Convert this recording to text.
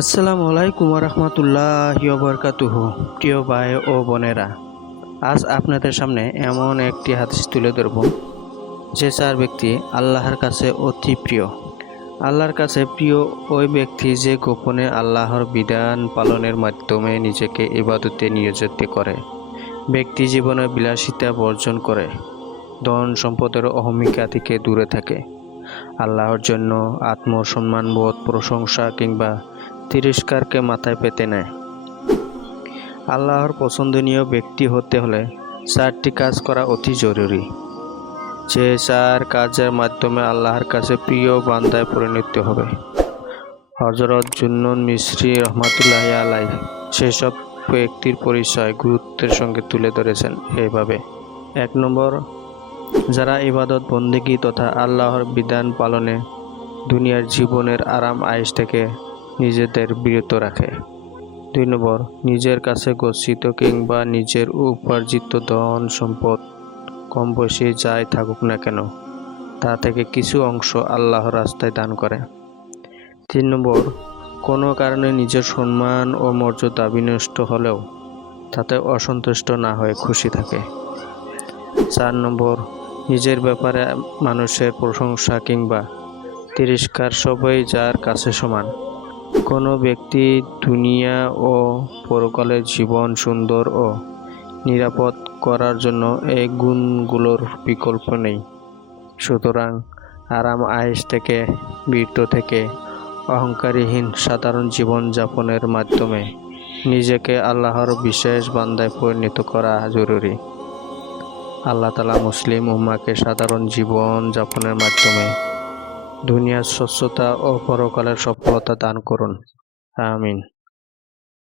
আসসালামু আলাইকুম রহমতুল্লাহ বরকাতুহু প্রিয় ভাই ও বোনেরা, আজ আপনাদের সামনে এমন একটি হাদিস তুলে ধরব, যে চার ব্যক্তি আল্লাহর কাছে অতি প্রিয়। আল্লাহর কাছে প্রিয় ওই ব্যক্তি যে গোপনে আল্লাহর বিধান পালনের মাধ্যমে নিজেকে ইবাদতে নিয়োজিত করে, ব্যক্তি জীবনে বিলাসিতা বর্জন করে, ধন সম্পদের অহমিকা থেকে দূরে থাকে। আল্লাহর জন্য আত্মসম্মানবোধ প্রশংসা কিংবা তিরস্কারকে মাথায় পেতে নেয়। আল্লাহর পছন্দনীয় ব্যক্তি হতে হলে চারটি কাজ করা অতি জরুরি। যে চার কাজের মাধ্যমে আল্লাহর কাছে প্রিয় বান্দায় পরিণত হবে। হজরত জুন্নন মিশ্রি রহমাতুল্লাহ আলাই সেসব ব্যক্তির পরিচয় গুরুত্বের সঙ্গে তুলে ধরেছেন এইভাবে এক নম্বর, যারা ইবাদত, বন্দেগী তথা আল্লাহর বিধান পালনে দুনিয়ার জীবনের আরাম আয়েস থেকে নিজেদের বিরত রাখে। দুই নম্বর, নিজের কাছে গচ্ছিত কিংবা নিজের উপার্জিত ধন সম্পদ কম বয়সে যাই থাকুক না কেন, তা থেকে কিছু অংশ আল্লাহর রাস্তায় দান করে। তিন নম্বর, কোনো কারণে নিজের সম্মান ও মর্যাদা বিনষ্ট হলেও তাতে অসন্তুষ্ট না হয়ে খুশি থাকে। চার নম্বর, নিজের ব্যাপারে মানুষের প্রশংসা কিংবা তিরস্কার সবই যার কাছে সমান। কোনো ব্যক্তি দুনিয়া ও পরকালের জীবন সুন্দর ও নিরাপদ করার জন্য এই গুণগুলোর বিকল্প নেই। সুতরাং আরাম আয়েস থেকে বীরত থেকে, অহংকারীহীন সাধারণ জীবন যাপনের মাধ্যমে নিজেকে আল্লাহর বিশেষ বান্দায় পরিণত করা জরুরি। আল্লাহ তালা মুসলিম উম্মাকে সাধারণ জীবন যাপনের মাধ্যমে দুনিয়ার স্বচ্ছতা ও পরকালের সফলতা দান করুন। আমিন।